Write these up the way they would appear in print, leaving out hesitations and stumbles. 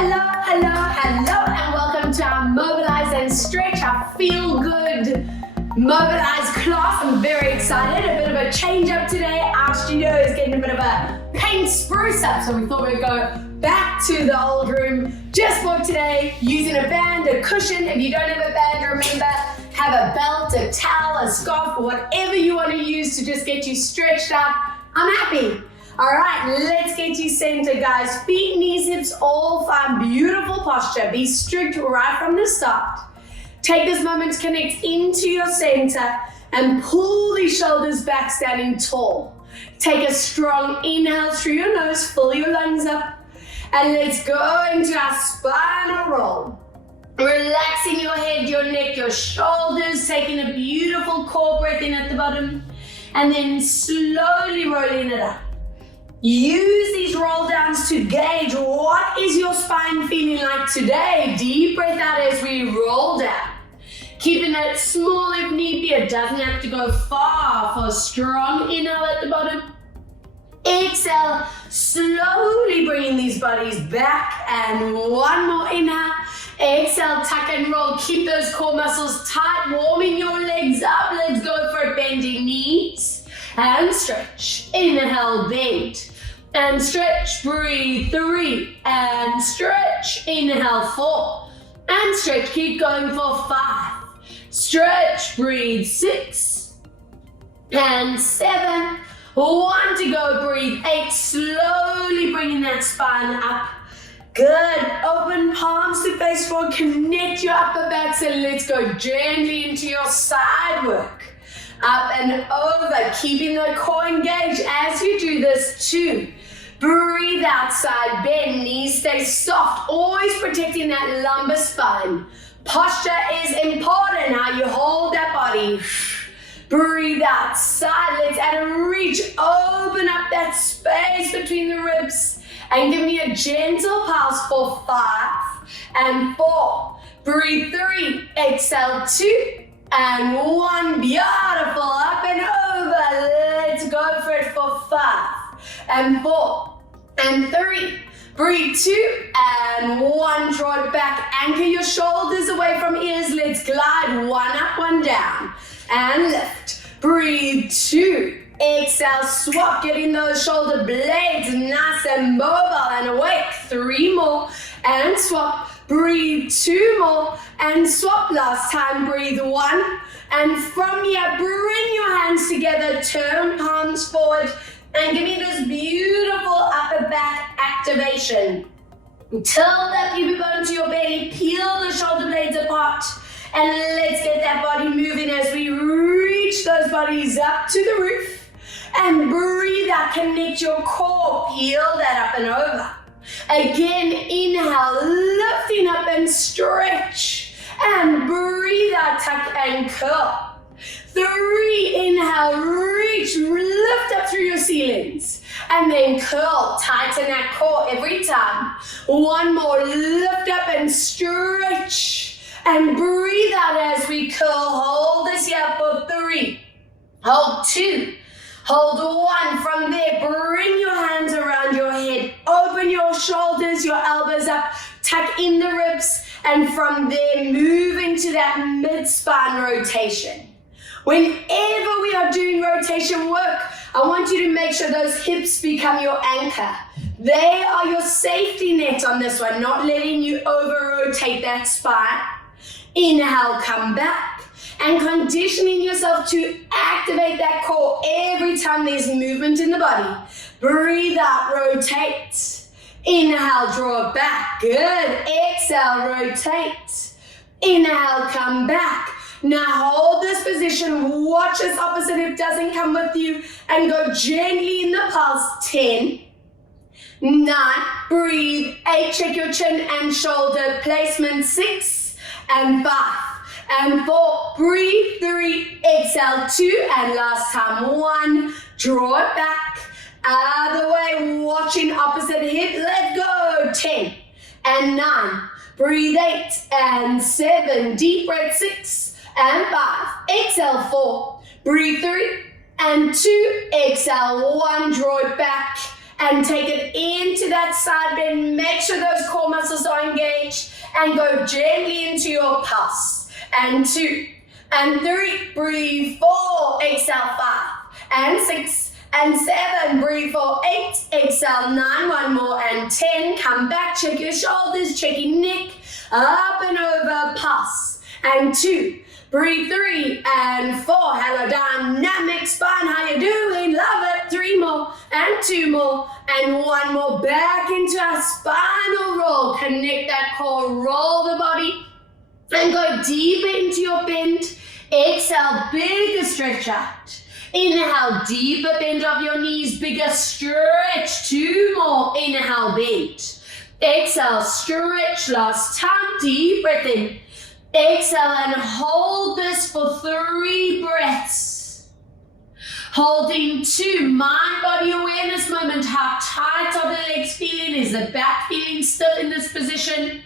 Hello, and welcome to our Mobilize and Stretch, our feel-good Mobilize class. I'm very excited. A bit of a change up today. Our studio is getting a bit of a paint spruce up, so we thought we'd go back to the old room just for today, using a band, a cushion. If you don't have a band, remember, have a belt, a towel, a scarf, or whatever you want to use to just get you stretched out. I'm happy. All right, let's get you centered, guys. Feet, knees, hips, all fine. Beautiful posture. Be strict right from the start. Take this moment to connect into your center and pull the shoulders back, standing tall. Take a strong inhale through your nose, fill your lungs up, and let's go into our spinal roll. Relaxing your head, your neck, your shoulders, taking a beautiful core breath in at the bottom, and then slowly rolling it up. Use these roll downs to gauge what is your spine feeling like today. Deep breath out as we roll down. Keeping it small if need be. It doesn't have to go far. For a strong inhale at the bottom. Exhale, slowly bringing these bodies back. And one more inhale. Exhale, tuck and roll. Keep those core muscles tight. Warming your legs up. Let's go for it. Bending knees. And stretch. Inhale, bend. And stretch. Breathe. 3. And stretch. Inhale, 4. And stretch. Keep going for 5. Stretch. Breathe. 6. And 7. 1 to go. Breathe. 8. Slowly bringing that spine up. Good. Open palms to face forward. Connect your upper back. So let's go gently into your side work. Up and over, keeping the core engaged as you do this too. Breathe outside, bend, knees stay soft, always protecting that lumbar spine. Posture is important, how you hold that body. Breathe outside, let's add a reach, open up that space between the ribs, and give me a gentle pulse for 5 and 4. Breathe 3, exhale 2. And 1, beautiful, up and over, let's go for it for 5, and 4, and 3, breathe 2, and 1, draw it back, anchor your shoulders away from ears, let's glide, 1 up, 1 down, and lift, breathe 2, exhale, swap, getting those shoulder blades nice and mobile and awake, 3 more, and swap. Breathe 2 more and swap. Last time, breathe 1. And from here, bring your hands together, turn palms forward, and give me this beautiful upper back activation. Tilt that pubic bone to your belly, peel the shoulder blades apart, and let's get that body moving as we reach those bodies up to the roof. And breathe out, connect your core, peel that up and over. Again, inhale, lifting up and stretch. And breathe out, tuck and curl. 3, inhale, reach, lift up through your ceilings. And then curl, tighten that core every time. 1 more, lift up and stretch. And breathe out as we curl. Hold this here for 3. Hold 2. Hold 1. From there, bring your hands around your head. Open your shoulders, your elbows up. Tuck in the ribs. And from there, move into that mid-spine rotation. Whenever we are doing rotation work, I want you to make sure those hips become your anchor. They are your safety net on this one, not letting you over-rotate that spine. Inhale, come back. And conditioning yourself to activate that core every time there's movement in the body. Breathe out, rotate. Inhale, draw it back. Good. Exhale, rotate. Inhale, come back. Now hold this position. Watch this opposite hip doesn't come with you. And go gently in the pulse. 10, 9, breathe. 8, check your chin and shoulder placement. 6 and 5. And 4, breathe, 3, exhale 2, and last time 1, draw it back, other way, watching opposite hip, let go, 10, and 9, breathe 8, and 7, deep breath 6, and 5, exhale 4, breathe 3, and 2, exhale 1, draw it back, and take it into that side bend. Make sure those core muscles are engaged and go gently into your pulse. And 2 and 3, breathe, 4, exhale, 5 and 6 and 7, breathe for 8, exhale, 9, one more, and 10, come back, check your shoulders, check your neck, up and over, pulse, and 2, breathe, 3 and 4, hello, dynamic spine, how you doing, love it, 3 more, and 2 more, and 1 more, back into our spinal roll, connect that core, roll the body, and go deeper into your bend, exhale, bigger stretch out. Inhale, deeper bend of your knees, bigger stretch, 2 more, inhale, bend. Exhale, stretch, last time, deep breath in. Exhale and hold this for 3 breaths. Holding 2, mind body awareness moment, how tight are the legs feeling? Is the back feeling stiff in this position?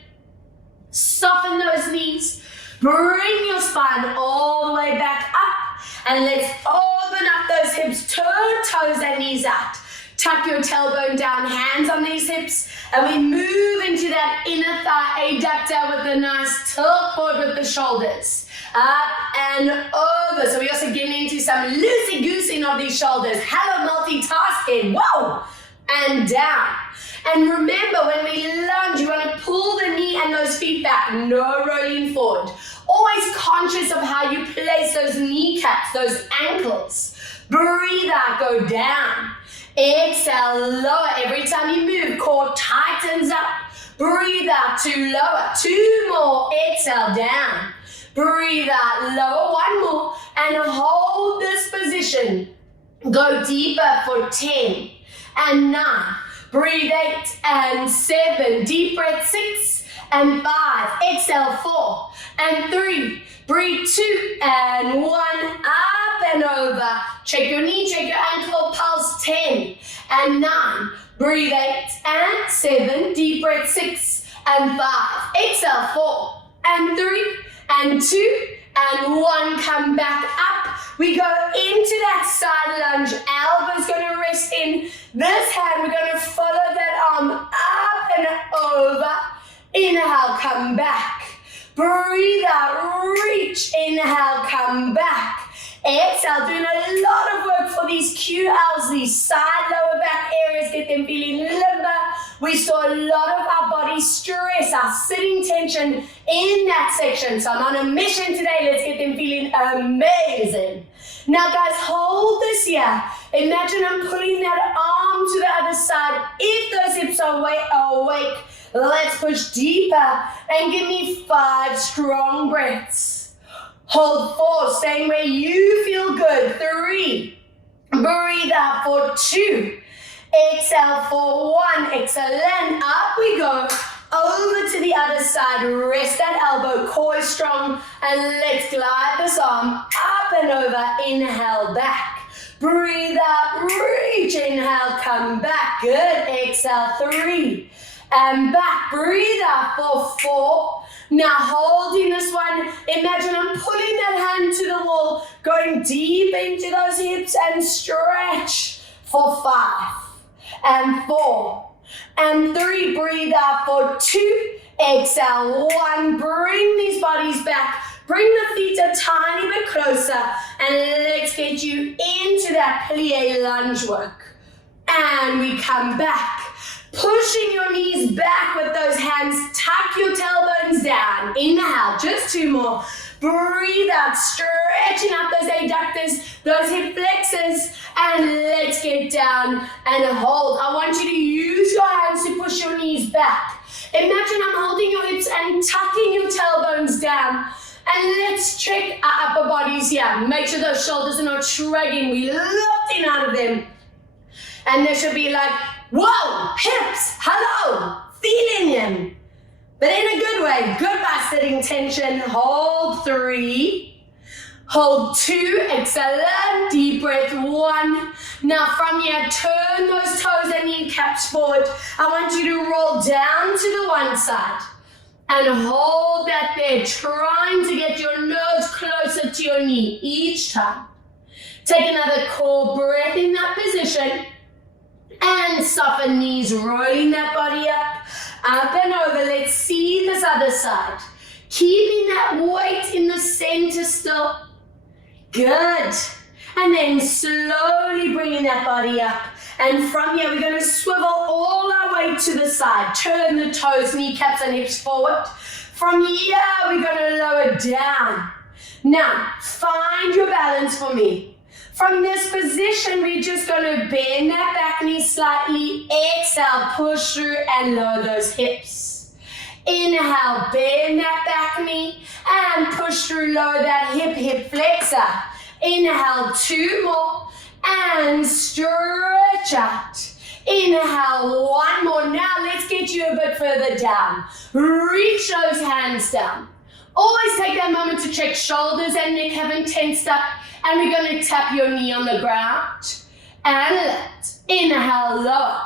Soften those knees, bring your spine all the way back up, and let's open up those hips, turn toes and knees out. Tuck your tailbone down, hands on these hips, and we move into that inner thigh adductor with a nice tilt forward with the shoulders. Up and over. So we're also getting into some loosey-goosey of these shoulders. Hello, multitasking. Whoa! And down. And remember, when we lunge, you want to pull the knee and those feet back. No rolling forward. Always conscious of how you place those kneecaps, those ankles. Breathe out, go down. Exhale, lower. Every time you move, core tightens up. Breathe out to lower. 2 more. Exhale, down. Breathe out, lower. 1 more. And hold this position. Go deeper for 10 and 9. Breathe 8 and 7. Deep breath 6 and 5. Exhale 4 and 3. Breathe 2 and 1. Up and over. Check your knee, check your ankle, pulse 10 and 9. Breathe 8 and 7. Deep breath 6 and 5. Exhale 4 and 3 and 2 and 1. Come back up. We go into that side lunge. Elbow's going to rest in this hand. We're going to follow that arm up and over. Inhale, come back. Breathe out, reach. Inhale, come back. Exhale, doing a lot of work for these QLs, these side lower back areas. Get them feeling limber. We saw a lot of our body stress, our sitting tension in that section. So I'm on a mission today. Let's get them feeling amazing. Now guys, hold this here. Imagine I'm pulling that arm to the other side. If those hips are awake, let's push deeper and give me 5 strong breaths. Hold 4, staying where you feel good. 3, breathe out for 2. Exhale for 1, excellent, up we go, over to the other side, rest that elbow, core is strong, and let's glide this arm up and over, inhale back, breathe out, reach, inhale, come back, good, exhale 3, and back, breathe out for 4, now holding this one, imagine I'm pulling that hand to the wall, going deep into those hips and stretch for 5. And 4, and 3, breathe out for 2, exhale 1, bring these bodies back, bring the feet a tiny bit closer, and let's get you into that plie lunge work. And we come back, pushing your knees back with those hands, tuck your tailbones down, inhale, just 2 more, breathe out, stretching out those adductors, those hip flexors, and let's get down and hold. I want you to use your hands to push your knees back. Imagine I'm holding your hips and tucking your tailbones down. And let's check our upper bodies here. Make sure those shoulders are not shrugging. We're lifting out of them. And there should be like, whoa, hips, hello, feeling them. But in a good way, goodbye sitting tension, hold 3, hold 2, excellent, deep breath 1. Now from here, turn those toes and kneecaps forward. I want you to roll down to the one side and hold that there, trying to get your nose closer to your knee each time. Take another core breath in that position And soften knees, rolling that body up and over. Let's see this other side. Keeping that weight in the center still. Good. And then slowly bringing that body up. And from here, we're going to swivel all our weight to the side. Turn the toes, kneecaps, and hips forward. From here, we're going to lower down. Now, find your balance for me. From this position, we're just going to bend that back knee slightly. Exhale, push through and lower those hips. Inhale, bend that back knee and push through, lower that hip flexor. Inhale, 2 more and stretch out. Inhale, 1 more. Now let's get you a bit further down. Reach those hands down. Always take that moment to check shoulders and neck haven't tensed up. And we're going to tap your knee on the ground. And lift. Inhale, lower.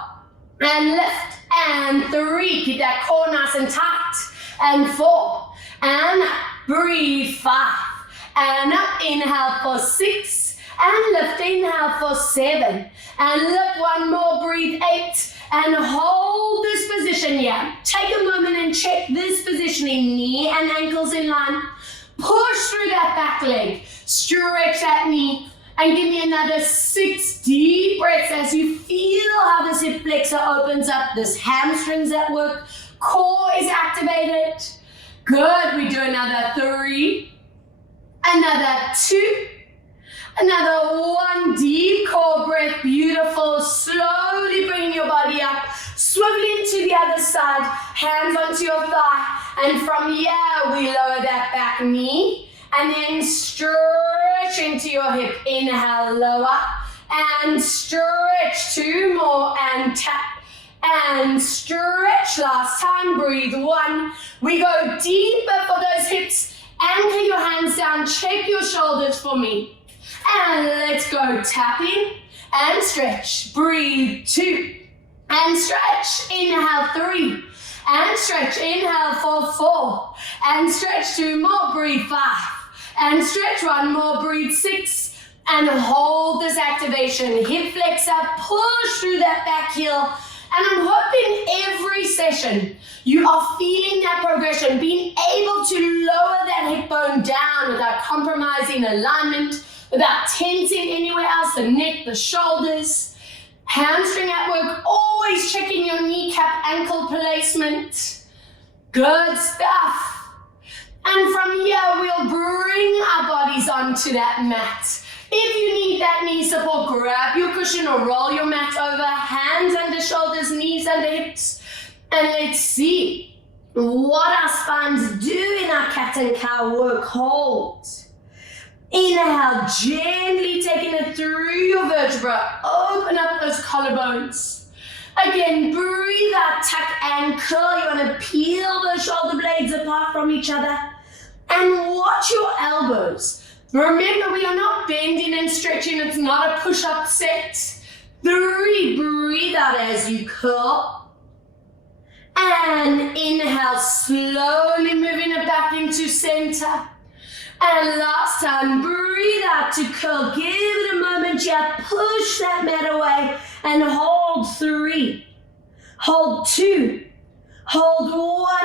And lift. And 3. Keep that core nice and tight. And 4. And up. Breathe. 5. And up. Inhale for 6. And lift. Inhale for 7. And lift. 1 more. Breathe. 8. And hold this position here. Take a moment and check this positioning. Knee and ankles in line. Push through that back leg. Stretch that knee. And give me another 6 deep breaths as you feel how this hip flexor opens up. This hamstrings at work. Core is activated. Good. We do another 3. Another 2. Another 1 deep core breath. Beautiful. Slowly bringing your body up. Swiveling to the other side. Hands onto your thigh. And from here, we lower that back knee. And then stretch into your hip. Inhale, lower. And stretch. 2 more. And tap. And stretch. Last time. Breathe. 1. We go deeper for those hips. Anchor your hands down. Check your shoulders for me. And let's go tapping and stretch. Breathe. 2 and stretch. Inhale 3 and stretch. Inhale for 4 and stretch. 2 more. Breathe. 5 and stretch. 1 more. Breathe. 6 and hold this activation. Hip flexor. Push through that back heel. And I'm hoping every session you are feeling that progression, being able to lower that hip bone down without compromising alignment, without tensing anywhere else, the neck, the shoulders. Hamstring at work, always checking your kneecap ankle placement. Good stuff. And from here, we'll bring our bodies onto that mat. If you need that knee support, grab your cushion or roll your mat over, hands under shoulders, knees under hips. And let's see what our spines do in our cat and cow work. Hold. Inhale, gently taking it through your vertebra. Open up those collarbones. Again, breathe out, tuck and curl. You want to peel those shoulder blades apart from each other. And watch your elbows. Remember, we are not bending and stretching. It's not a push-up set. 3, breathe out as you curl. And inhale, slowly moving it back into center. And last time, breathe out to curl. Give it a moment here. Push that mat away and hold 3. Hold 2. Hold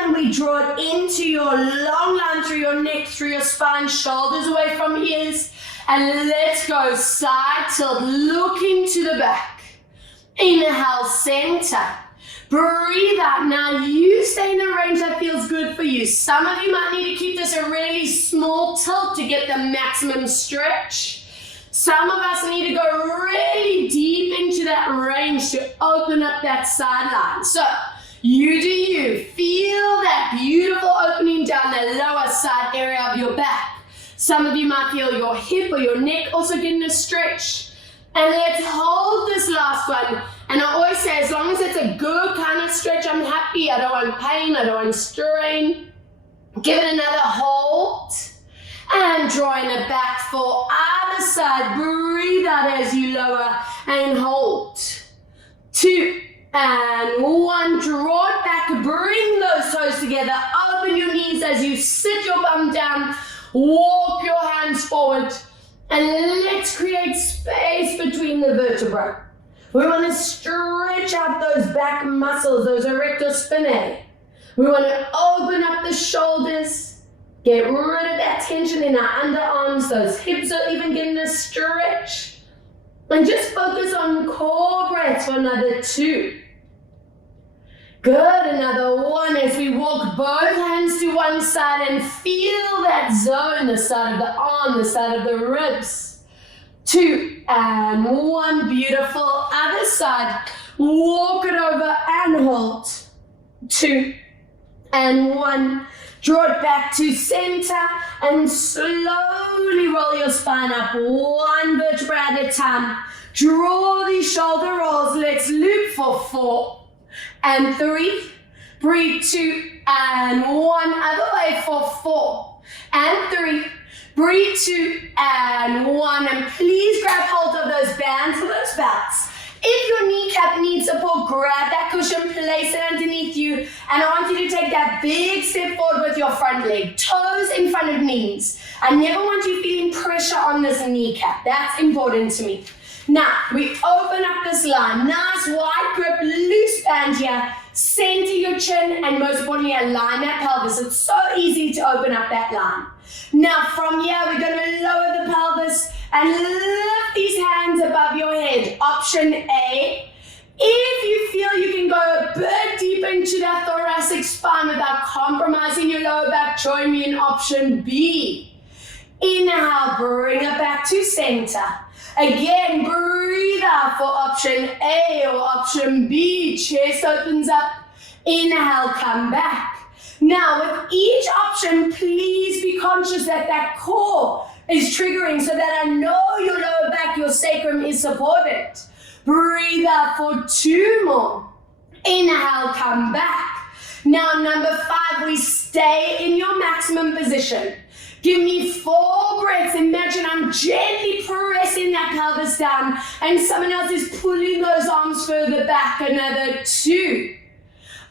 1. We draw it into your long line through your neck, through your spine, shoulders away from ears. And let's go side tilt, looking to the back. Inhale, center. Breathe out. Now you stay in a range that feels good for you. Some of you might need to keep this a really small tilt to get the maximum stretch. Some of us need to go really deep into that range to open up that sideline. So you do you. Feel that beautiful opening down the lower side area of your back. Some of you might feel your hip or your neck also getting a stretch. And let's hold this last one. And I always say, as long as it's a good kind of stretch, I'm happy. I don't want pain, I don't want strain. Give it another hold. And drawing it back for other side. Breathe out as you lower and hold. 2 and 1. Draw it back. Bring those toes together. Open your knees as you sit your bum down. Walk your hands forward. And let's create space between the vertebrae. We want to stretch out those back muscles, those erector spinae. We want to open up the shoulders, get rid of that tension in our underarms, those hips are even getting a stretch. And just focus on core breaths for another 2. Good, another 1 as we walk both hands to one side and feel that zone, the side of the arm, the side of the ribs. 2 and 1, beautiful. Other side, walk it over and hold. 2 and 1, draw it back to center and slowly roll your spine up 1 vertebra at a time. Draw these shoulder rolls. Let's loop for 4 and 3. Breathe 2 and 1. Other way for 4 and 3. Breathe 2 and 1. And please grab hold of those bands or those belts. If your kneecap needs support, grab that cushion, place it underneath you, and I want you to take that big step forward with your front leg, toes in front of knees. I never want you feeling pressure on this kneecap. That's important to me. Now, we open up this line. Nice wide grip, loose band here. Center your chin, and most importantly, align that pelvis. It's so easy to open up that line. Now, from here, we're going to lower the pelvis and lift these hands above your head. Option A. If you feel you can go a bit deep into that thoracic spine without compromising your lower back, join me in option B. Inhale, bring it back to center. Again, breathe out for option A or option B. Chest opens up. Inhale, come back. Now, with each option, please be conscious that that core is triggering so that I know your lower back, your sacrum is supported. Breathe out for 2 more. Inhale, come back. Now, number 5, we stay in your maximum position. Give me 4 breaths. Imagine I'm gently pressing that pelvis down and someone else is pulling those arms further back. Another 2.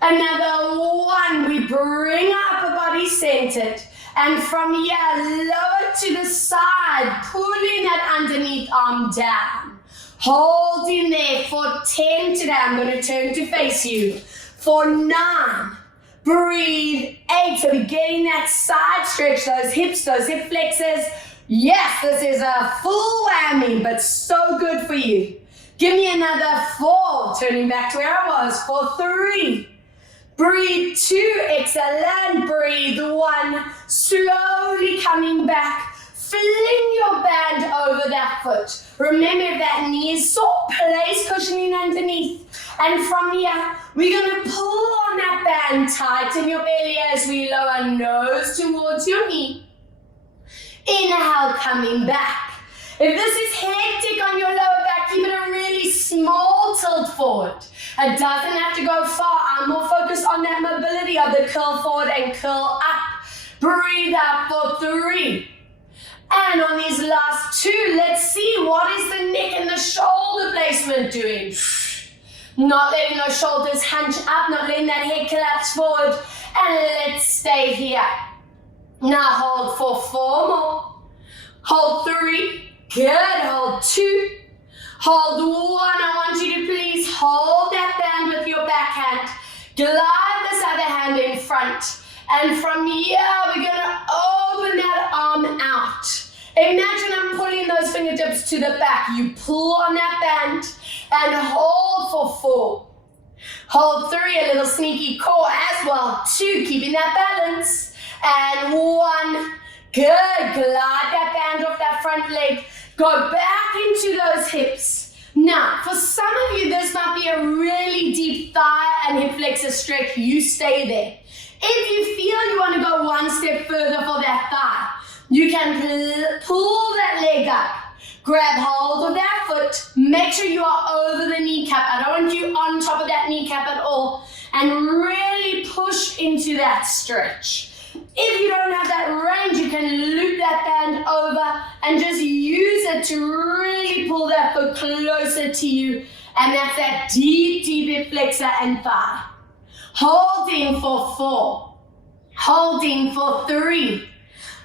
Another 1. We bring our upper body centered. And from here, lower to the side, pulling that underneath arm down. Hold in there for 10 today. I'm going to turn to face you. For 9. Breathe. 8. So we're getting that side stretch, those hips, those hip flexors. Yes, this is a full whammy, but so good for you. Give me another 4. Turning back to where I was. For 3. Breathe 2. Excellent. Breathe 1. Slowly coming back. Fling your band over that foot. Remember, if that knee is sore, place cushioning underneath. And from here, we're going to pull on that band, tighten your belly as we lower nose towards your knee. Inhale, coming back. If this is hectic on your lower back, keep it a really small tilt forward. It doesn't have to go far. I'm more focused on that mobility of the curl forward and curl up. Breathe out for 3. And on these last 2, let's see what is the neck and the shoulder placement doing. Not letting those shoulders hunch up, not letting that head collapse forward. And let's stay here. Now hold for 4 more. Hold 3. Good. Hold 2. Hold 1. I want you to please hold that band with your backhand. Glide this other hand in front. And from here, we're going to open that arm out. Imagine I'm pulling those fingertips to the back. You pull on that band and hold for 4. Hold 3, a little sneaky core as well. 2, keeping that balance. And 1. Good. Glide that band off that front leg. Go back into those hips. Now, for some of you, this might be a really deep thigh and hip flexor stretch. You stay there. If you feel you want to go 1 step further for that thigh, you can pull that leg up. Grab hold of that foot. Make sure you are over the kneecap. I don't want you on top of that kneecap at all. And really push into that stretch. If you don't have that range, you can loop that band over and just use it to really pull that foot closer to you. And that's that deep, deep hip flexor and thigh. Holding for 4. Holding for 3.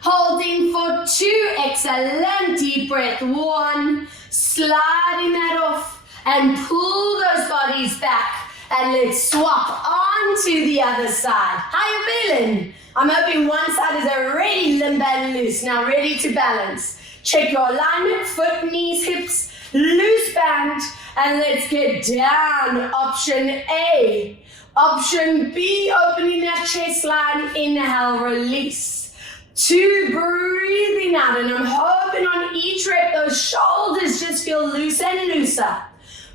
Holding for 2. Excellent. Deep breath. 1. Sliding that off. and pull those bodies back. And let's swap on to the other side. How you feeling? I'm hoping one side is already limp and loose. Now ready to balance. Check your alignment, foot, knees, hips, loose band. And let's get down. Option A. Option B, opening that chest line. Inhale, release. 2, breathing out. And I'm hoping on each rep, those shoulders just feel loose and looser.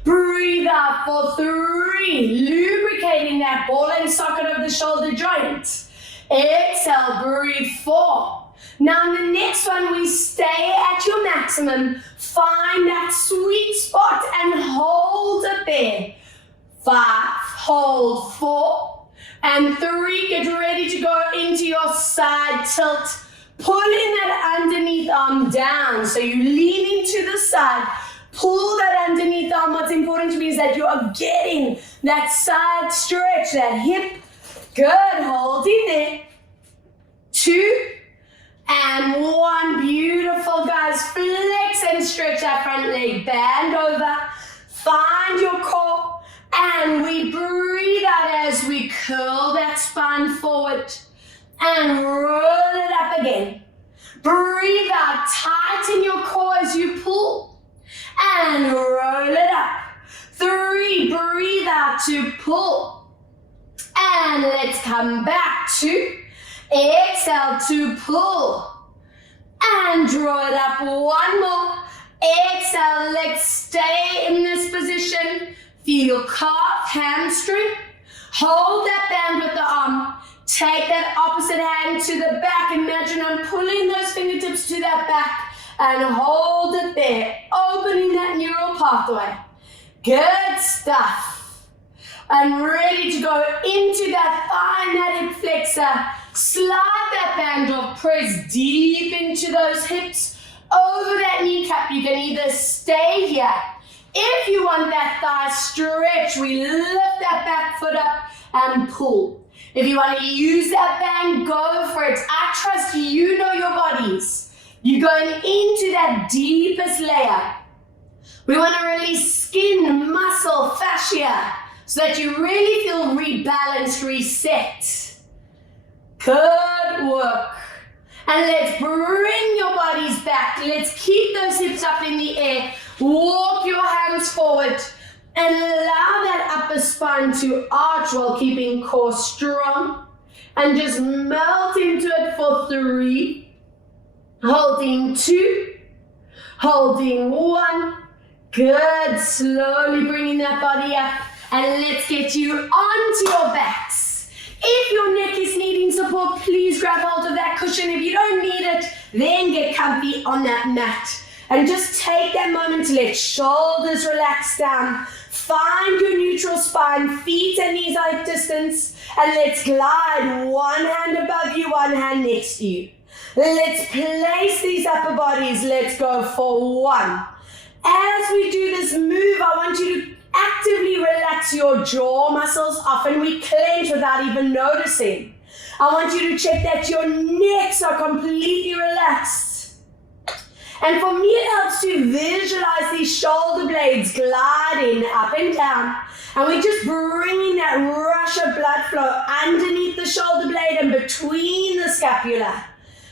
Breathe out for 3, lubricating that ball and socket of the shoulder joint. Exhale, breathe 4. Now in the next one, we stay at your maximum. Find that sweet spot and hold it there. 5, hold 4, and 3, get ready to go into your side tilt. Pulling that underneath arm down. So you lean into the side. Pull that underneath arm. What's important to me is that you are getting that side stretch, that hip. Good, hold it there. 2 and 1. Beautiful, guys. Flex and stretch that front leg. Band over. Find your core. And we breathe out as we curl that spine forward. And roll it up again. Breathe out. Tighten your core as you pull. And roll it up. 3, breathe out to pull. And let's come back to exhale to pull. And draw it up. 1 more. Exhale, let's stay in this position. Feel calf, hamstring. Hold that band with the arm. Take that opposite hand to the back. Imagine I'm pulling those fingertips to that back and hold it there, opening that neural pathway. Good stuff. And ready to go into that thigh, that hip flexor. Slide that band off, press deep into those hips, over that kneecap. You can either stay here. If you want that thigh stretch, we lift that back foot up and pull. If you want to use that band, go for it. I trust you know your bodies. You're going into that deepest layer. We want to release skin, muscle, fascia, so that you really feel rebalanced, reset. Good work. And let's bring your bodies back. Let's keep those hips up in the air. Walk your hands forward and allow that upper spine to arch while keeping core strong. And just melt into it for 3. Holding 2. Holding 1. Good. Slowly bringing that body up. And let's get you onto your backs. If your neck is needing support, please grab hold of that cushion. If you don't need it, then get comfy on that mat. And just take that moment to let shoulders relax down. Find your neutral spine, feet and knees at distance. And let's glide. 1 hand above you, 1 hand next to you. Let's place these upper bodies. Let's go for 1. As we do this move, I want you to actively relax your jaw muscles. Often we clench without even noticing. I want you to check that your necks are completely relaxed. And for me, it helps to visualize these shoulder blades gliding up and down. And we're just bringing that rush of blood flow underneath the shoulder blade and between the scapula.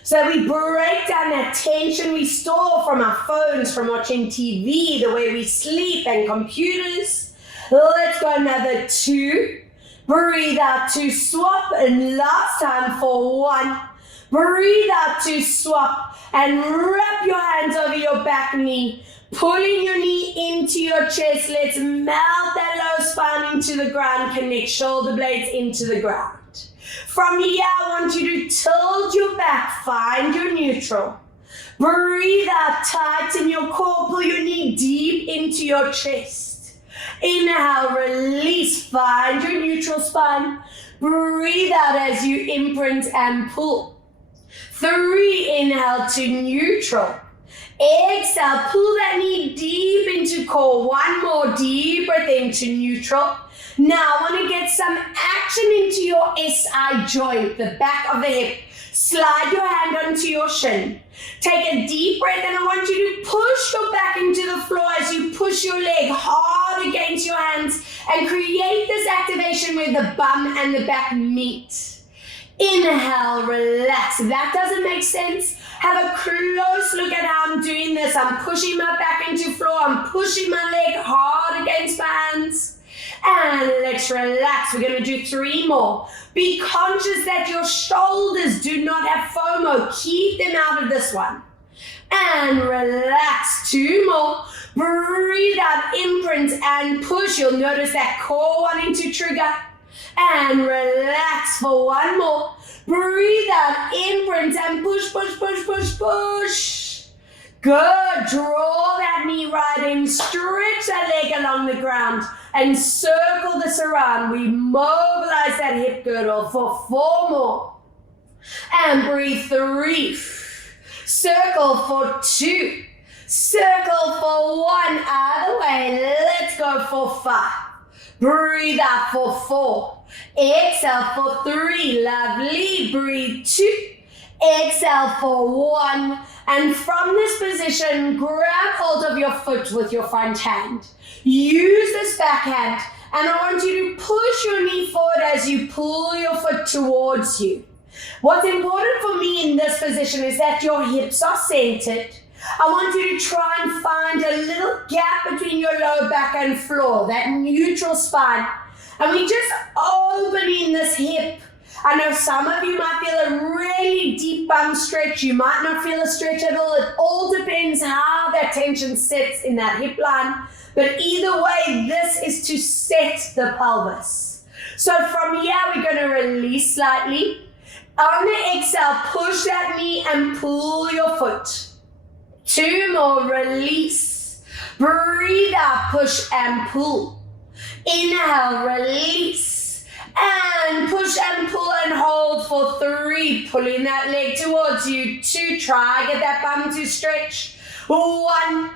So we break down that tension we store from our phones, from watching TV, the way we sleep, and computers. Let's go another 2. Breathe out to swap, and last time for 1. Breathe out to swap, and wrap your hands over your back knee. Pulling your knee into your chest. Let's melt that low spine into the ground. Connect shoulder blades into the ground. From here, I want you to tilt your back. Find your neutral. Breathe out, tighten your core. Pull your knee deep into your chest. Inhale, release. Find your neutral spine. Breathe out as you imprint and pull. 3, inhale to neutral. Exhale, pull that knee deep into core. 1 more deep breath into neutral. Now I want to get some action into your SI joint, the back of the hip. Slide your hand onto your shin. Take a deep breath, and I want you to push your back into the floor as you push your leg hard hard against your hands and create this activation where the bum and the back meet. Inhale, relax. If that doesn't make sense, have a close look at how I'm doing this. I'm pushing my back into floor. I'm pushing my leg hard against my hands. And let's relax. We're going to do 3 more. Be conscious that your shoulders do not have FOMO. Keep them out of this one. And relax. 2 more. Breathe out, imprint and push. You'll notice that core wanting to trigger. And relax for 1 more. Breathe out, imprint and push, push, push, push, push. Good. Draw that knee right in. Stretch that leg along the ground and circle this around. We mobilize that hip girdle for 4 more. And breathe 3. Circle for 2. Circle for 1. Other way. Let's go for 5. Breathe out for 4. Exhale for 3. Lovely. Breathe 2. Exhale for 1. And from this position, grab hold of your foot with your front hand. Use this backhand. And I want you to push your knee forward as you pull your foot towards you. What's important for me in this position is that your hips are centered. I want you to try and find a little gap between your lower back and floor, that neutral spine. And we just opening this hip. I know some of you might feel a really deep bum stretch. You might not feel a stretch at all. It all depends how that tension sits in that hip line. But either way, this is to set the pelvis. So from here, we're going to release slightly. On the exhale, push that knee and pull your foot. 2 more, release. Breathe out, push and pull. Inhale, release. And push and pull and hold for 3. Pulling that leg towards you. 2, try, get that bum to stretch. 1.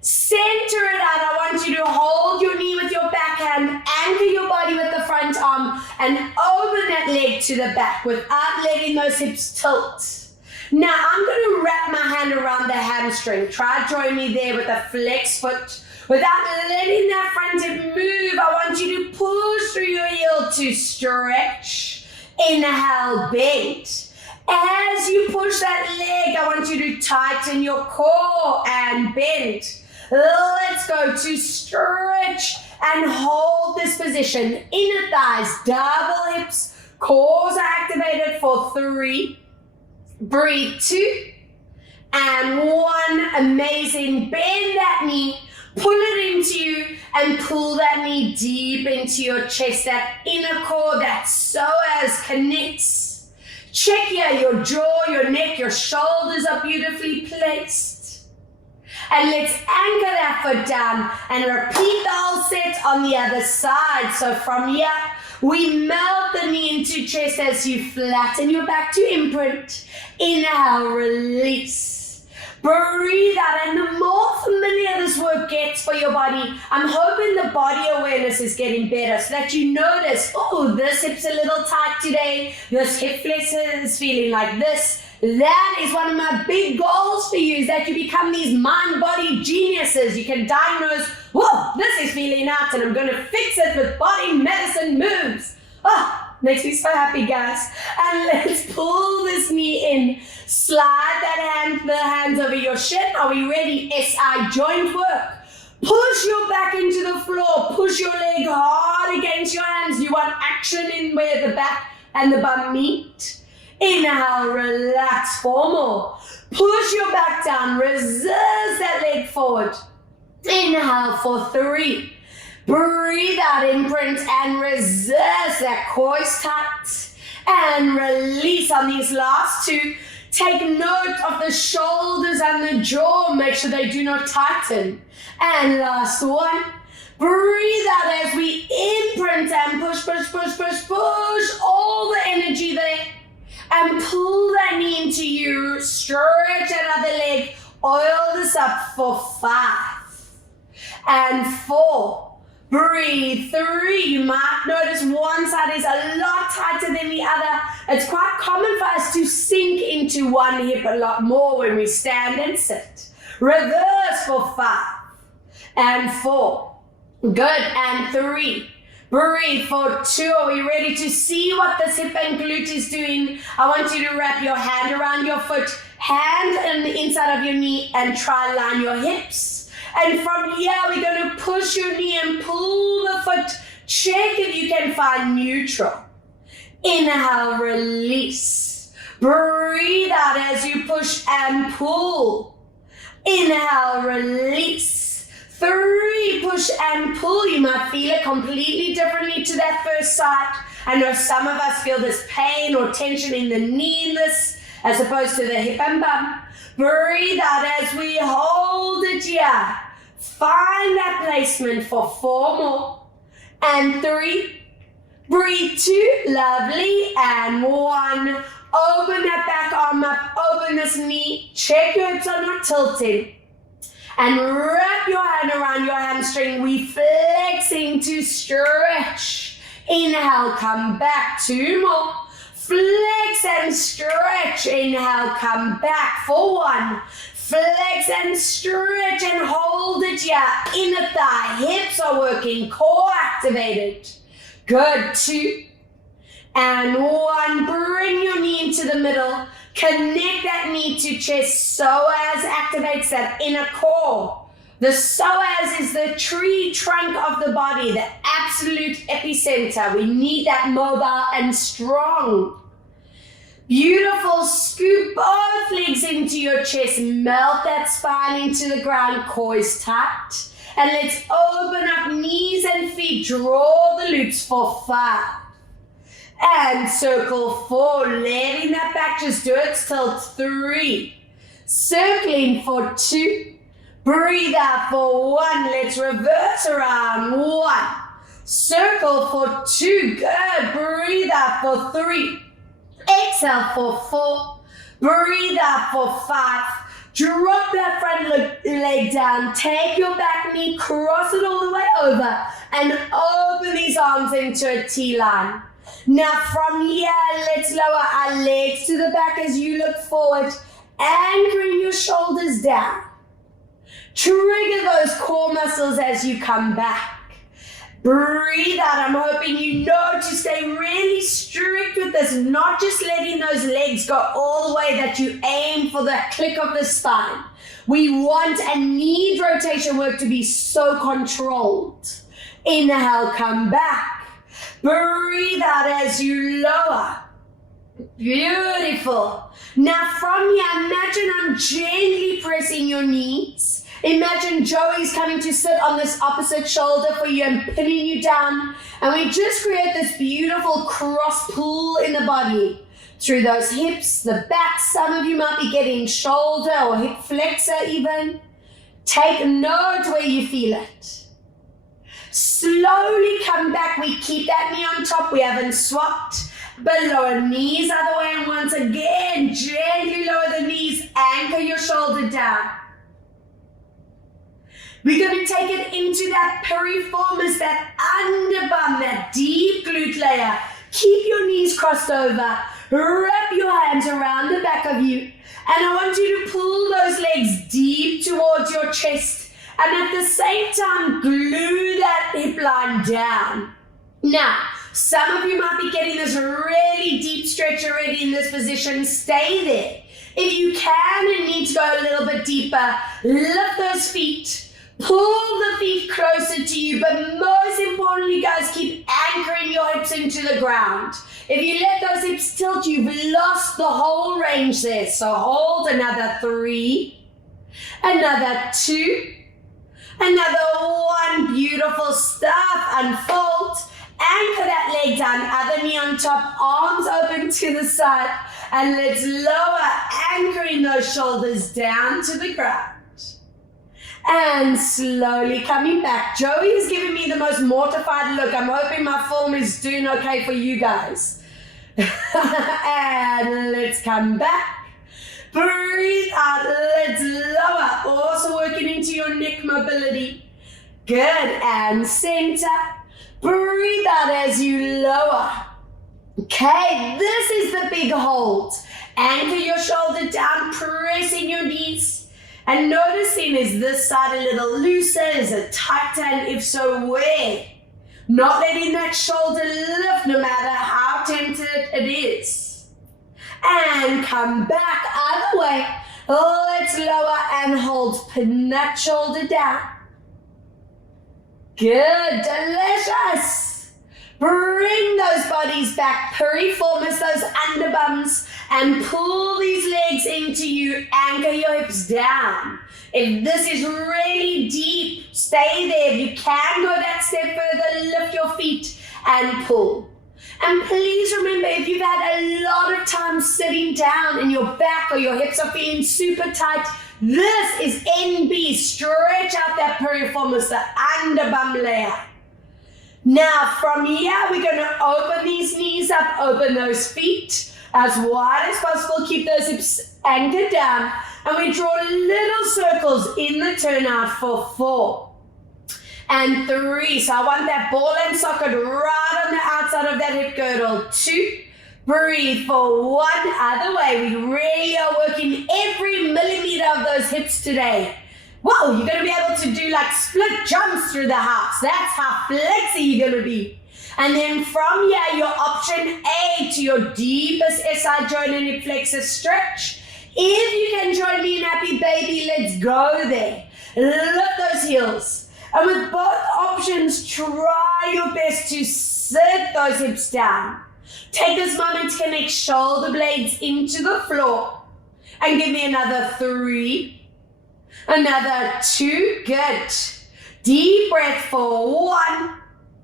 Center it out. I want you to hold your knee with your backhand, anchor your body with the front arm, and open that leg to the back without letting those hips tilt. Now I'm going to wrap my hand around the hamstring. Try join me there with a flex foot. Without letting that front hip move, I want you to push through your heel to stretch. Inhale, bend. As you push that leg, I want you to tighten your core and bend. Let's go to stretch and hold this position. Inner thighs, double hips, cores are activated for 3. Breathe 2 and 1. Amazing. Bend that knee, pull it into you and pull that knee deep into your chest. That inner core, that psoas connects. Check here, your jaw, your neck, your shoulders are beautifully placed. And let's anchor that foot down and repeat the whole set on the other side. So from here, we melt the knee into chest as you flatten your back to imprint. Inhale, release. Breathe out. And the more familiar this work gets for your body, I'm hoping the body awareness is getting better so that you notice, oh, this hip's a little tight today. This hip flexor is feeling like this. That is one of my big goals for you, is that you become these mind-body geniuses. You can diagnose, whoa, this is feeling out and I'm going to fix it with body medicine moves. Oh, makes me so happy, guys. And let's pull this knee in. Slide the hands over your shin. Are we ready? SI joint work. Push your back into the floor. Push your leg hard against your hands. You want action in where the back and the bum meet. Inhale, relax. 4 more. Push your back down. Reverse that leg forward. Inhale for 3. Breathe out, imprint and reverse. That core is tight. And release on these last 2. Take note of the shoulders and the jaw. Make sure they do not tighten. And last 1. Breathe out as we imprint and push, push, push, push, push. All the energy there. And pull that knee into you. Stretch that other leg. Oil this up for 5. And 4. Breathe. 3. You might notice one side is a lot tighter than the other. It's quite common for us to sink into one hip a lot more when we stand and sit. Reverse for 5. And 4. Good, and 3. Breathe for 2. Are we ready to see what this hip and glute is doing? I want you to wrap your hand around your foot, hand on the inside of your knee, and try line your hips. And from here, we're going to push your knee and pull the foot. Check if you can find neutral. Inhale, release. Breathe out as you push and pull. Inhale, release. 3, push and pull. You might feel it completely differently to that first side. I know some of us feel this pain or tension in the knee in this, as opposed to the hip and bum. Breathe out as we hold it here. Find that placement for 4 more. And 3. Breathe 2. Lovely. And 1. Open that back arm up. Open this knee. Check your hips are not tilting. And wrap your hand around your hamstring. We flexing to stretch. Inhale, come back. 2 more. Flex and stretch. Inhale, come back for 1. Flex and stretch and hold it here. Inner thigh, hips are working, core activated. Good, 2. And 1. Bring your knee into the middle. Connect that knee to chest. Psoas activates that inner core. The psoas is the tree trunk of the body, the absolute epicenter. We need that mobile and strong. Beautiful. Scoop both legs into your chest. Melt that spine into the ground. Core is tight. And let's open up knees and feet. Draw the loops for 5. And circle 4, letting that back just do it till 3. Circling for 2. Breathe out for 1. Let's reverse around. 1. Circle for 2. Good. Breathe out for 3. Exhale for 4. Breathe out for 5. Drop that front leg down. Take your back knee, cross it all the way over, and open these arms into a T-line. Now from here, let's lower our legs to the back as you look forward, anchoring your shoulders down. Trigger those core muscles as you come back. Breathe out. I'm hoping you know to stay really strict with this, not just letting those legs go all the way, that you aim for the click of the spine. We want and need rotation work to be so controlled. Inhale, come back. Breathe out as you lower. Beautiful. Now from here, imagine I'm gently pressing your knees. Imagine Joey's coming to sit on this opposite shoulder for you and pinning you down. And we just create this beautiful cross pull in the body. Through those hips, the back. Some of you might be getting shoulder or hip flexor even. Take note where you feel it. Slowly come back. We keep that knee on top. We haven't swapped. But lower knees other way. And once again, gently lower the knees. Anchor your shoulder down. We're going to take it into that piriformis, that underbum, that deep glute layer. Keep your knees crossed over. Wrap your hands around the back of you. And I want you to pull those legs deep towards your chest. And at the same time, glue that hip line down. Now, some of you might be getting this really deep stretch already in this position. Stay there. If you can and need to go a little bit deeper, lift those feet. Pull the feet closer to you, but most importantly, guys, keep anchoring your hips into the ground. If you let those hips tilt, you've lost the whole range there. So hold another 3, another 2, another 1. Beautiful stuff. Unfold. Anchor that leg down, other knee on top, arms open to the side, and let's lower, anchoring those shoulders down to the ground. And slowly coming back. Joey is giving me the most mortified look. I'm hoping my film is doing okay for you guys. And let's come back. Breathe out. Let's lower. Also working into your neck mobility. Good. And center. Breathe out as you lower. Okay, this is the big hold. Anchor your shoulder down, pressing your knees. And noticing, is this side a little looser? Is it tighter? And if so, where? Not letting that shoulder lift no matter how tempted it is. And come back other way. Let's lower and hold. Pin that shoulder down. Good, delicious. Bring those bodies back, piriformis, those underbums, and pull these legs into you. Anchor your hips down. If this is really deep, stay there. If you can go that step further, lift your feet and pull. And please remember, if you've had a lot of time sitting down and your back or your hips are feeling super tight, this is NB. Stretch out that piriformis, the underbum layer. Now from here, we're going to open these knees up, open those feet as wide as possible. Keep those hips anchored down. And we draw little circles in the turnout for 4 and 3. So I want that ball and socket right on the outside of that hip girdle. 2. Breathe for 1. Other way. We really are working every millimeter of those hips today. Whoa, you're going to be able to do like split jumps through the house. That's how flexy you're going to be. And then from here, your option A to your deepest SI joint and hip flexor stretch. If you can join me in happy baby, let's go there. Lift those heels. And with both options, try your best to sit those hips down. Take this moment to connect shoulder blades into the floor. And give me another 3. Another 2. Good. Deep breath for 1.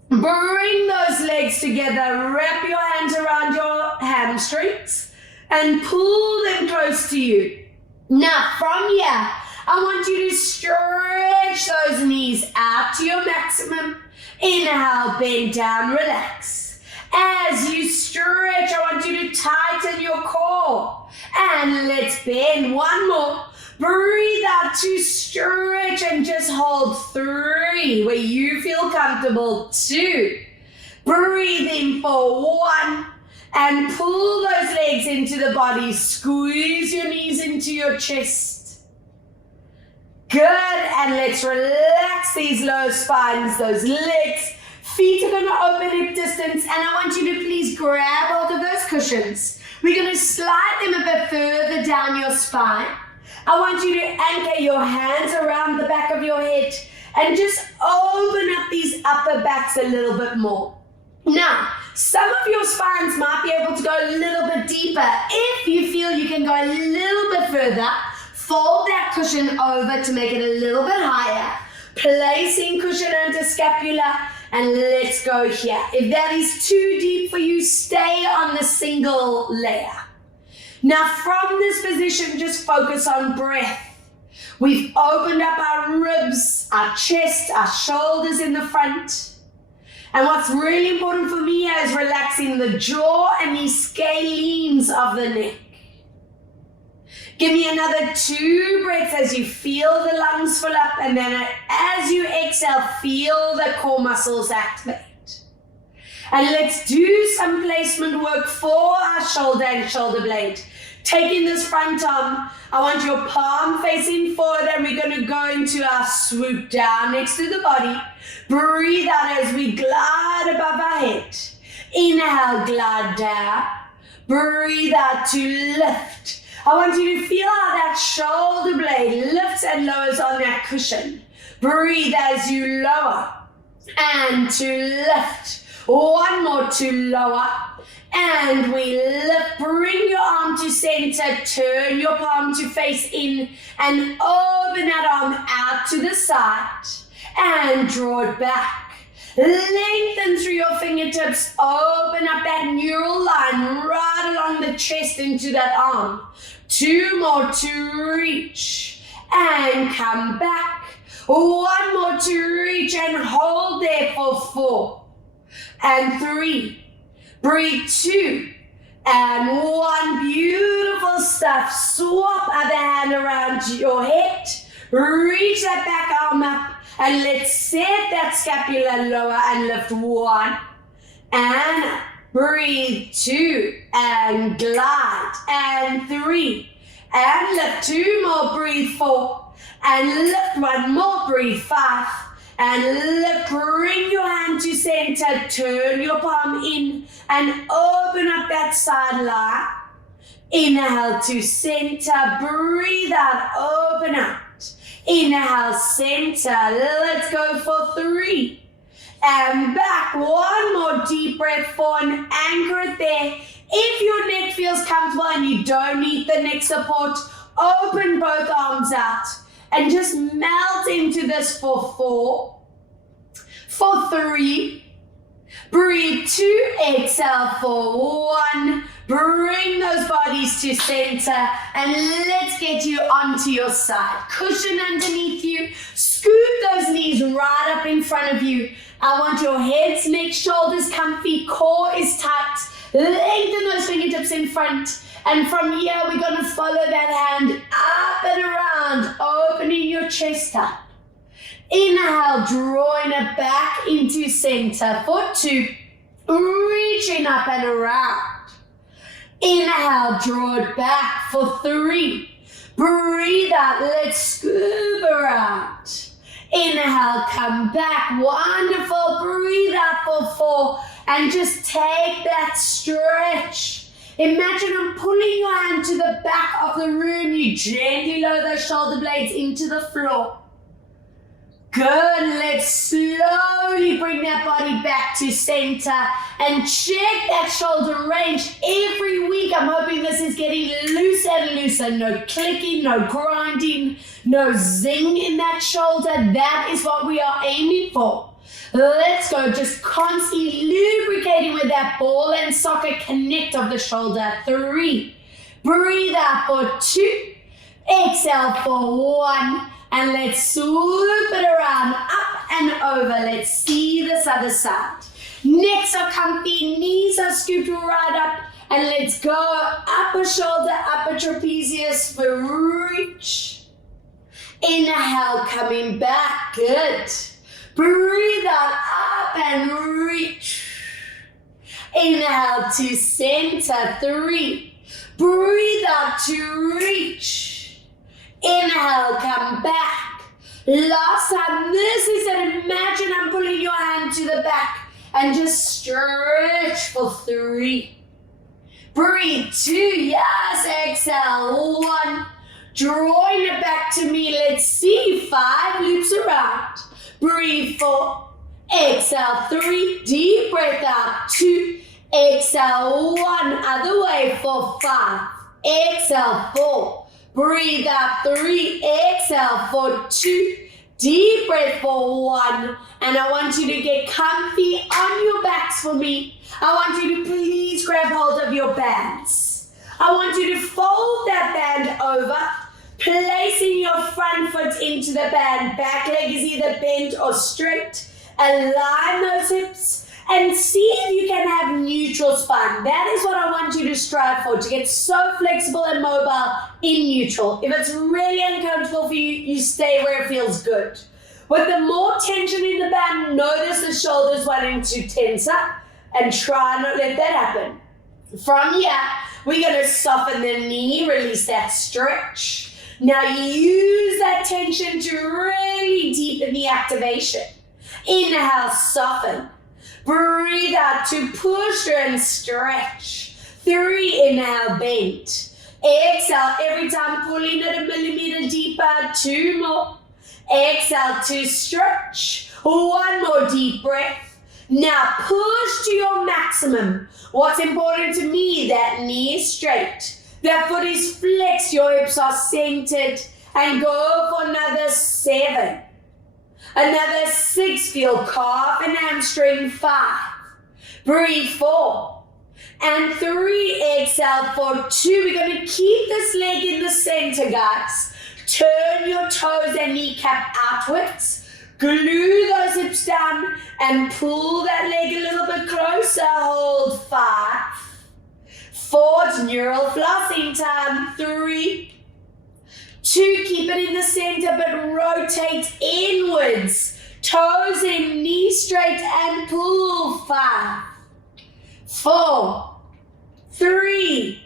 Bring those legs together. Wrap your hands around your hamstrings and pull them close to you. Now from here, I want you to stretch those knees out to your maximum. Inhale, bend down, relax. As you stretch, I want you to tighten your core. And let's bend. 1 more. Breathe out to stretch and just hold 3 where you feel comfortable. 2. Breathe in for 1 and pull those legs into the body. Squeeze your knees into your chest. Good. And let's relax these low spines, those legs. Feet are going to open hip distance, and I want you to please grab hold of those cushions. We're going to slide them a bit further down your spine. I want you to anchor your hands around the back of your head and just open up these upper backs a little bit more. Now, some of your spines might be able to go a little bit deeper. If you feel you can go a little bit further, fold that cushion over to make it a little bit higher. Placing cushion under scapula, and let's go here. If that is too deep for you, stay on the single layer. Now from this position, just focus on breath. We've opened up our ribs, our chest, our shoulders in the front. And what's really important for me here is relaxing the jaw and the scalenes of the neck. Give me another 2 breaths as you feel the lungs fill up, and then as you exhale, feel the core muscles activate. And let's do some placement work for our shoulder and shoulder blade. Taking this front arm, I want your palm facing forward, and we're going to go into our swoop down next to the body. Breathe out as we glide above our head. Inhale, glide down. Breathe out to lift. I want you to feel how that shoulder blade lifts and lowers on that cushion. Breathe as you lower and to lift. 1 more to lower. And we lift. Bring your arm to center. Turn your palm to face in and open that arm out to the side. And draw it back. Lengthen through your fingertips. Open up that neural line right along the chest into that arm. 2 more to reach. And come back. 1 more to reach and hold there for 4. And 3. Breathe 2 and 1. Beautiful stuff. Swap other hand around your head. Reach that back arm up and let's set that scapula lower and lift 1 and breathe 2 and glide and 3 and lift. 2 more, breathe. 4, and lift. 1 more, breathe. 5, and lift. Bring your hand to center, turn your palm in, and open up that side line. Inhale to center, breathe out, open out. Inhale, center, let's go for 3. And back, 1 more deep breath, 4, and anchor it there. If your neck feels comfortable and you don't need the neck support, open both arms out and just melt into this for 4, for 3, breathe 2, exhale for 1, bring those bodies to center, and let's get you onto your side. Cushion underneath you, scoop those knees right up in front of you. I want your heads, neck, shoulders comfy, core is tight. Lengthen those fingertips in front. And from here, we're going to follow that hand up and around, opening your chest up. Inhale, drawing it back into center for 2, reaching up and around. Inhale, draw it back for 3. Breathe out, let's scoop around. Inhale, come back, wonderful. Breathe out for 4, and just take that stretch. Imagine I'm pulling your hand to the back of the room. You gently lower those shoulder blades into the floor. Good, let's slowly bring that body back to center and check that shoulder range every week. I'm hoping this is getting looser and looser. No clicking, no grinding, no zing in that shoulder. That is what we are aiming for. Let's go, just constantly lubricating with that ball and socket connect of the shoulder. 3, breathe out for 2, exhale for 1. And let's swoop it around, up and over. Let's see this other side. Necks are comfy, knees are scooped right up. And let's go upper shoulder, upper trapezius for reach. Inhale, coming back, good. Breathe out, up and reach. Inhale to center, 3. Breathe out to reach. Inhale, come back. Last time, this is it. Imagine I'm pulling your hand to the back and just stretch for 3. Breathe 2, yes, exhale, 1. Drawing it back to me, let's see, 5 loops around. Breathe 4, exhale 3, deep breath out, 2, exhale 1, other way for 5, exhale 4. Breathe out 3, exhale for 2, deep breath for 1. And I want you to get comfy on your backs for me. I want you to please grab hold of your bands. I want you to fold that band over, placing your front foot into the band. Back leg is either bent or straight. Align those hips. And see if you can have neutral spine. That is what I want you to strive for, to get so flexible and mobile in neutral. If it's really uncomfortable for you, you stay where it feels good. With the more tension in the band, notice the shoulders wanting to tense up and try not let that happen. From here, we're going to soften the knee, release that stretch. Now use that tension to really deepen the activation. Inhale, soften. Breathe out to push and stretch. 3, inhale, bend. Exhale, every time pulling it a millimeter deeper. 2 more. Exhale to stretch. 1 more deep breath. Now push to your maximum. What's important to me, that knee is straight. That foot is flexed, your hips are centered. And go for another 7. Another 6, feel calf and hamstring. 5, breathe 4, and 3, exhale for 2. We're going to keep this leg in the center, guys. Turn your toes and kneecap outwards. Glue those hips down and pull that leg a little bit closer. Hold 5, 4, it's neural flossing time. 3, 2, keep it in the center, but rotate inwards. Toes in, knees straight, and pull. 5, 4, 3,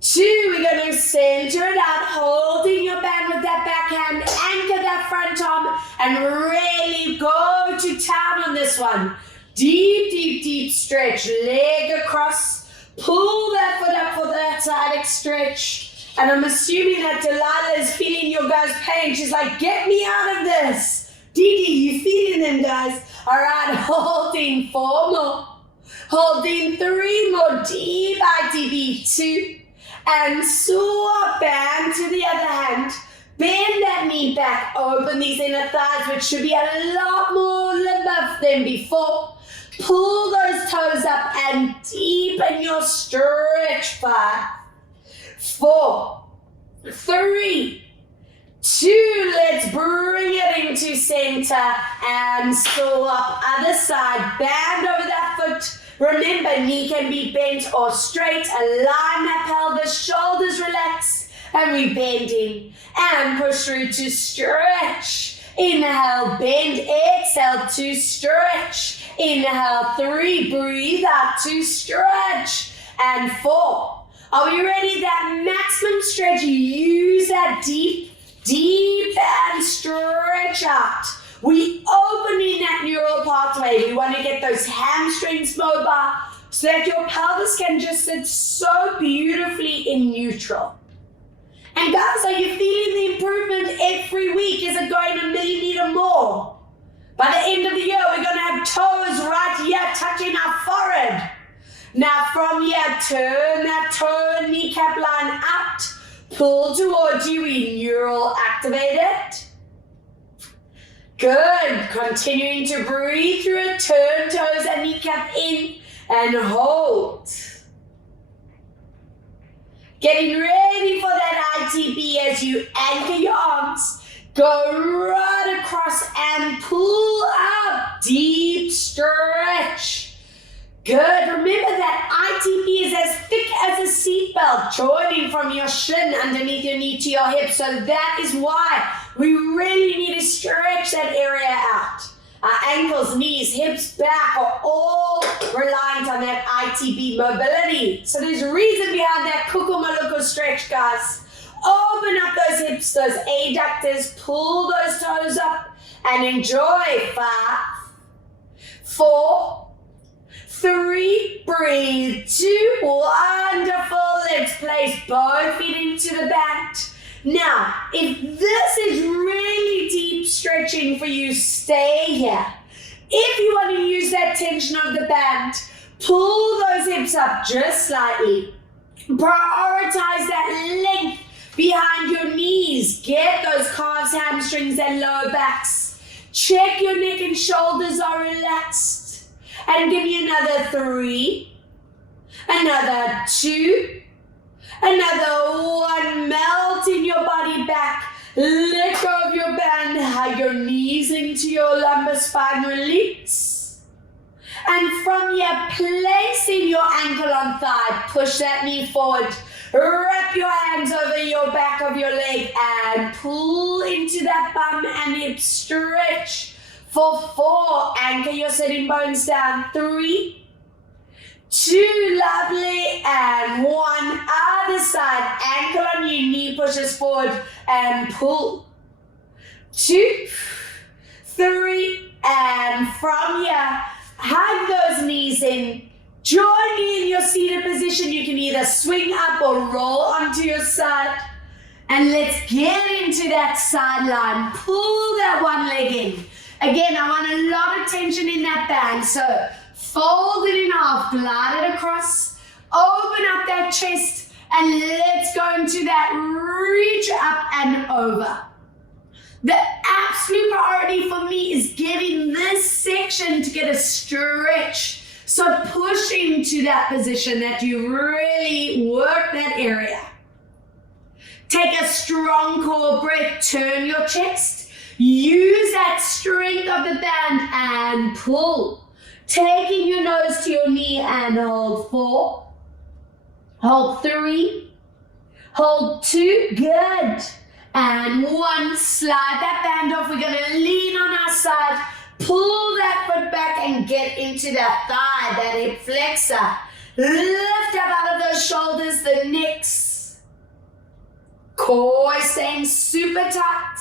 2, 2, we're going to center it out, holding your band with that backhand, anchor that front arm, and really go to town on this one. Deep, deep, deep stretch, leg across, pull that foot up for that side stretch. And I'm assuming that Delilah is feeling your guys' pain. She's like, get me out of this. Didi, you feeling them, guys? All right, holding 4 more. Holding 3 more, deep ITB, 2. And swap band to the other hand. Bend that knee back, open these inner thighs, which should be a lot more limber than before. Pull those toes up and deepen your stretch. 5, 4, 3, 2, let's bring it into center and swap other side. Band over that foot. Remember, knee can be bent or straight. Align that pelvis, shoulders relax, and we bend in and push through to stretch. Inhale, bend, exhale to stretch. Inhale, 3, breathe out to stretch. And 4. Are we ready? That maximum stretch, use that deep and stretch out. We open in that neural pathway. We want to get those hamstrings mobile so that your pelvis can just sit so beautifully in neutral. And guys, are you feeling the improvement every week? Is it going a millimeter more? By the end of the year, we're going to have toes right here touching our forehead. Now from here, turn that toe kneecap line out. Pull towards you, we neural activate it. Good, continuing to breathe through it, turn toes and kneecap in and hold. Getting ready for that ITB as you anchor your arms, go right across and pull up, deep stretch. Good, remember that ITB is as thick as a seatbelt, joining from your shin underneath your knee to your hip, so that is why we really need to stretch that area out. Our ankles, knees, hips, back are all reliant on that ITB mobility. So there's a reason behind that kukumaluku stretch, guys. Open up those hips, those adductors, pull those toes up and enjoy. 5, 4, 3, breathe, 2, wonderful. Let's place both feet into the band. Now, if this is really deep stretching for you, stay here. If you want to use that tension of the band, pull those hips up just slightly. Prioritize that length behind your knees. Get those calves, hamstrings, and lower backs. Check your neck and shoulders are relaxed. And give me another 3, another 2, another 1. Melt in your body back. Let go of your band. Hug your knees into your lumbar spine. Release. And from here, placing your ankle on thigh. Push that knee forward. Wrap your hands over your back of your leg and pull into that bum and hip stretch. For 4, anchor your sitting bones down. 3, 2, lovely, and 1. Other side, ankle on your knee, pushes forward and pull. 2, 3, and from here, hug those knees in. Join me in your seated position. You can either swing up or roll onto your side. And let's get into that sideline. Pull that one leg in. Again, I want a lot of tension in that band, so fold it in half, glide it across, open up that chest, and let's go into that reach up and over. The absolute priority for me is getting this section to get a stretch, so push into that position that you really work that area. Take a strong core breath, turn your chest. Use that strength of the band and pull. Taking your nose to your knee and hold. 4. Hold 3. Hold 2. Good. And 1. Slide that band off. We're going to lean on our side. Pull that foot back and get into that thigh, that hip flexor. Lift up out of those shoulders, the necks. Core staying super tight.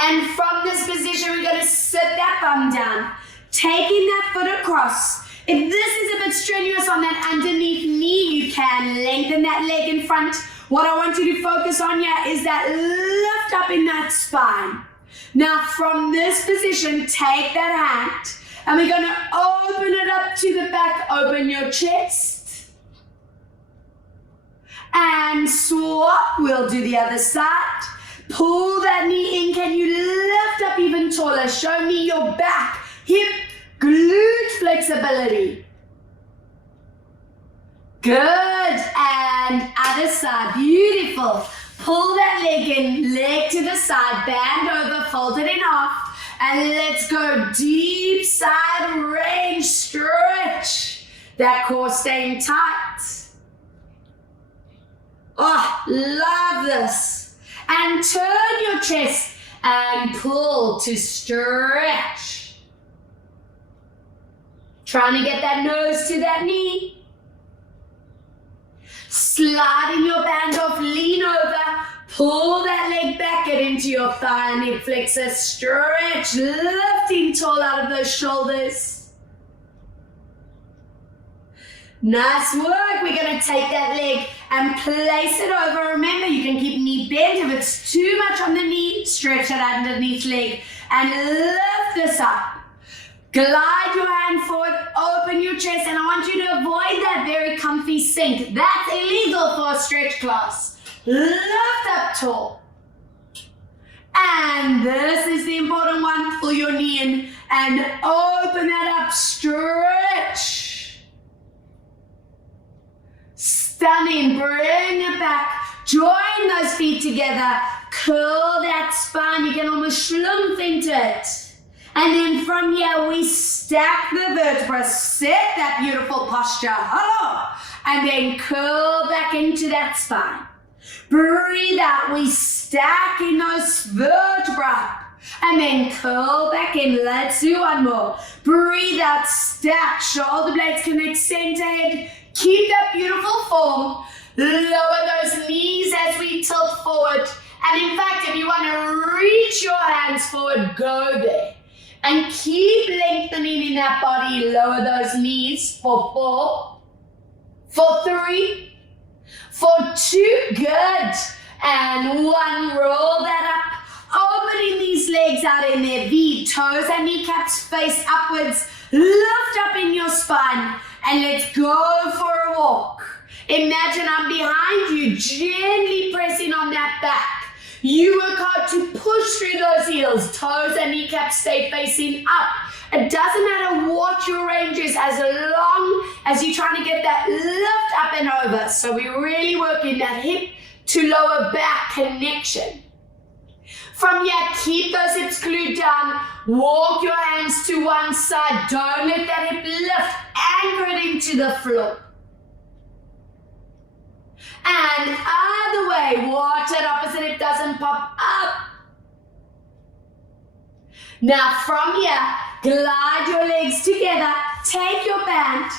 And from this position, we're going to sit that bum down, taking that foot across. If this is a bit strenuous on that underneath knee, you can lengthen that leg in front. What I want you to focus on here is that lift up in that spine. Now from this position, take that hand and we're going to open it up to the back, open your chest. And swap, we'll do the other side. Pull that knee in, can you lift up even taller? Show me your back, hip, glute flexibility. Good, and other side, beautiful. Pull that leg in, leg to the side, band over, fold it in half, and let's go deep side range stretch. That core staying tight. Oh, love this. And turn your chest and pull to stretch. Trying to get that nose to that knee. Sliding your band off, lean over, pull that leg back, get into your thigh and hip flexor, stretch, lifting tall out of those shoulders. Nice work. We're going to take that leg and place it over. Remember, you can keep knee bent. If it's too much on the knee, stretch that underneath leg and lift this up. Glide your hand forward, open your chest, and I want you to avoid that very comfy sink. That's illegal for a stretch class. Lift up tall. And this is the important one. Pull your knee in and open that up. Stretch. Stunning. Bring it back. Join those feet together. Curl that spine. You can almost schlumph into it. And then from here, we stack the vertebrae, set that beautiful posture, hello, and then curl back into that spine. Breathe out, we stack in those vertebrae, and then curl back in. Let's do one more. Breathe out, stack, shoulder blades connect, center head, keep that beautiful form. Lower those knees as we tilt forward. And in fact, if you want to reach your hands forward, go there. And keep lengthening in that body. Lower those knees for 4, for 3, for 2, good. And 1, roll that up. Opening these legs out in their V. Toes and kneecaps face upwards. Lift up in your spine. And let's go for a walk. Imagine I'm behind you, gently pressing on that back. You work hard to push through those heels. Toes and kneecaps stay facing up. It doesn't matter what your range is as long as you're trying to get that lift up and over. So we're really working that hip to lower back connection. From here, keep those hips glued down. Walk your hands to one side. Don't let that hip lift. Anchor it into the floor. And other way, watch that opposite hip doesn't pop up. Now from here, glide your legs together, take your band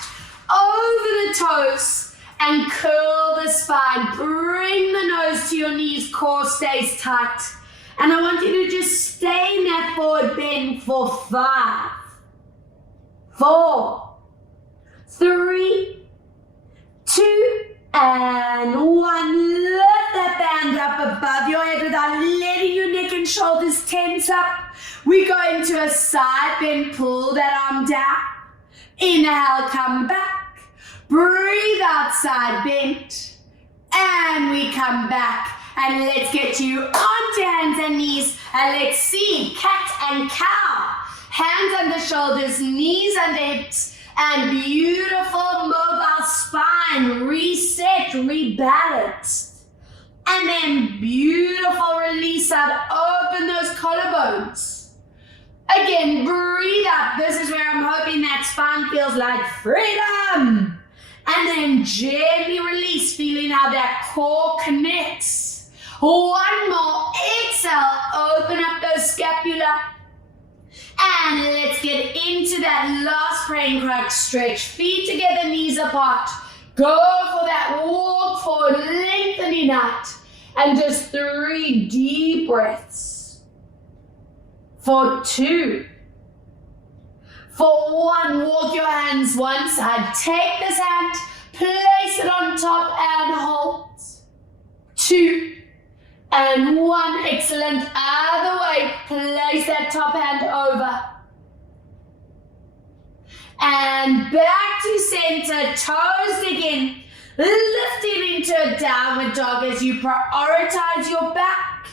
over the toes and curl the spine. Bring the nose to your knees, core stays tight. And I want you to just stay in that forward bend for 5, 4, 3, 2, and 1. Lift that band up above your head without letting your neck and shoulders tense up. We go into a side bend, pull that arm down. Inhale, come back. Breathe out, side bend. And we come back. And let's get you onto hands and knees. And let's see, cat and cow. Hands under shoulders, knees under hips. And beautiful mobile spine, reset, rebalance. And then beautiful release out, open those collarbones. Again, breathe out. This is where I'm hoping that spine feels like freedom. And then gently release, feeling how that core connects. One more, exhale, open up those scapula. And let's get into that last praying crutch stretch. Feet together, knees apart. Go for that walk forward, lengthening out. And just 3 deep breaths. For 2. For 1, walk your hands one side. Take this hand, place it on top and hold. 2 and 1. Excellent. Other way. Place that top hand over. And back to center. Toes again. Lifting into a downward dog as you prioritize your back.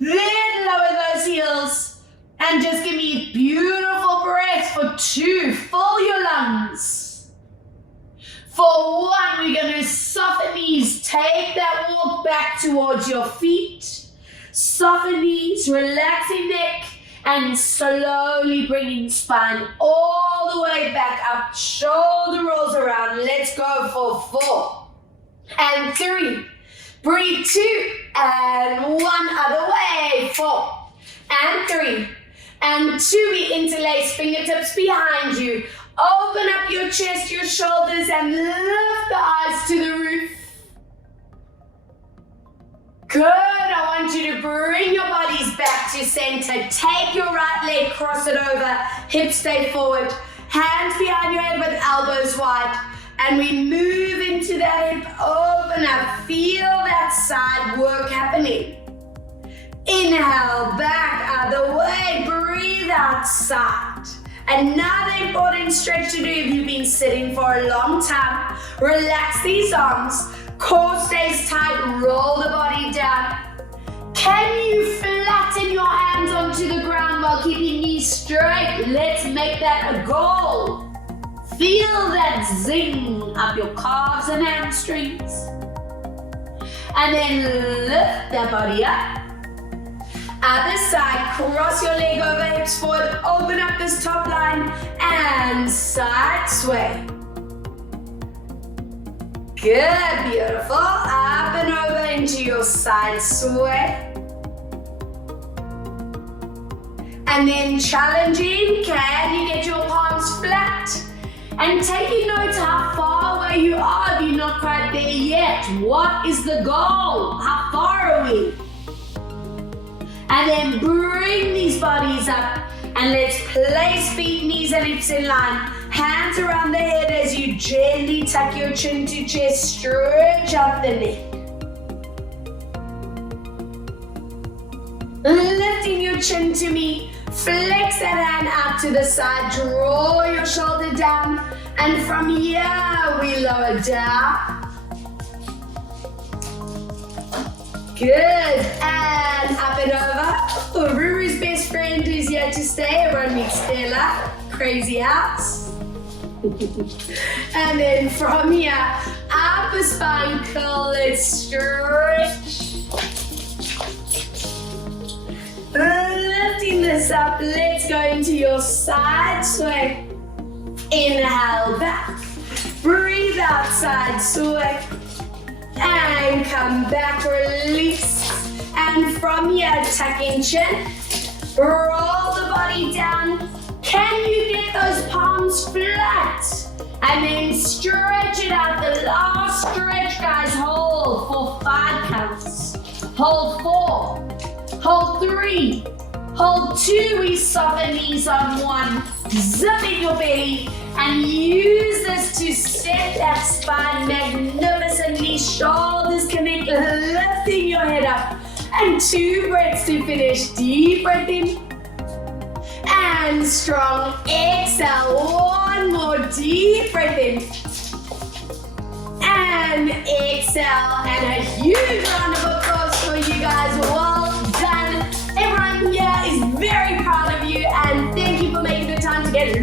Then lower those heels. And just give me beautiful breath for 2. Fill your lungs. For 1, we're going to soften knees. Take that walk back towards your feet. Soften knees, relaxing neck, and slowly bringing spine all the way back up. Shoulder rolls around. Let's go for 4 and 3. Breathe 2 and 1. Other way. 4 and 3 and 2. We interlace fingertips behind you. Open up your chest, your shoulders, and lift the eyes to the roof. Good. I want you to bring your bodies back to center. Take your right leg, cross it over, hips stay forward, hands behind your head with elbows wide. And we move into that hip, open up, feel that side work happening. Inhale, back, other way, breathe out, side. Another important stretch to do if you've been sitting for a long time. Relax these arms, core stays tight, roll the body down. Can you flatten your hands onto the ground while keeping knees straight? Let's make that a goal. Feel that zing up your calves and hamstrings. And then lift that body up. Other side, cross your leg over, hips forward, open up this top line, and side sway. Good, beautiful. Up and over into your side sway. And then challenging, can you get your palms flat? And taking note how far away you are if you're not quite there yet. What is the goal? How far are we? And then bring these bodies up and let's place feet, knees and hips in line. Hands around the head as you gently tuck your chin to chest, stretch up the neck. Lifting your chin to me, flex that hand out to the side, draw your shoulder down, and from here we lower down. Good, and up and over. Ruru's best friend who's here to stay. Everyone meets Stella. Crazy house. And then from here, upper spine curl. Let's stretch. Lifting this up. Let's go into your side sway. Inhale back. Breathe out, side sway. And come back, release. And from here, tuck in chin. Roll the body down. Can you get those palms flat? And then stretch it out. The last stretch, guys. Hold for 5 counts. Hold 4. Hold 3. Hold 2. We soften knees on 1. Zip in your belly. And use this to set that spine magnificently. Shoulders connect, lifting your head up. And 2 breaths to finish. Deep breath in. And strong exhale. 1 more deep breath in. And exhale. And a huge round of applause for you guys. Well done. Everyone here is very proud of you. And thank you for making the time to get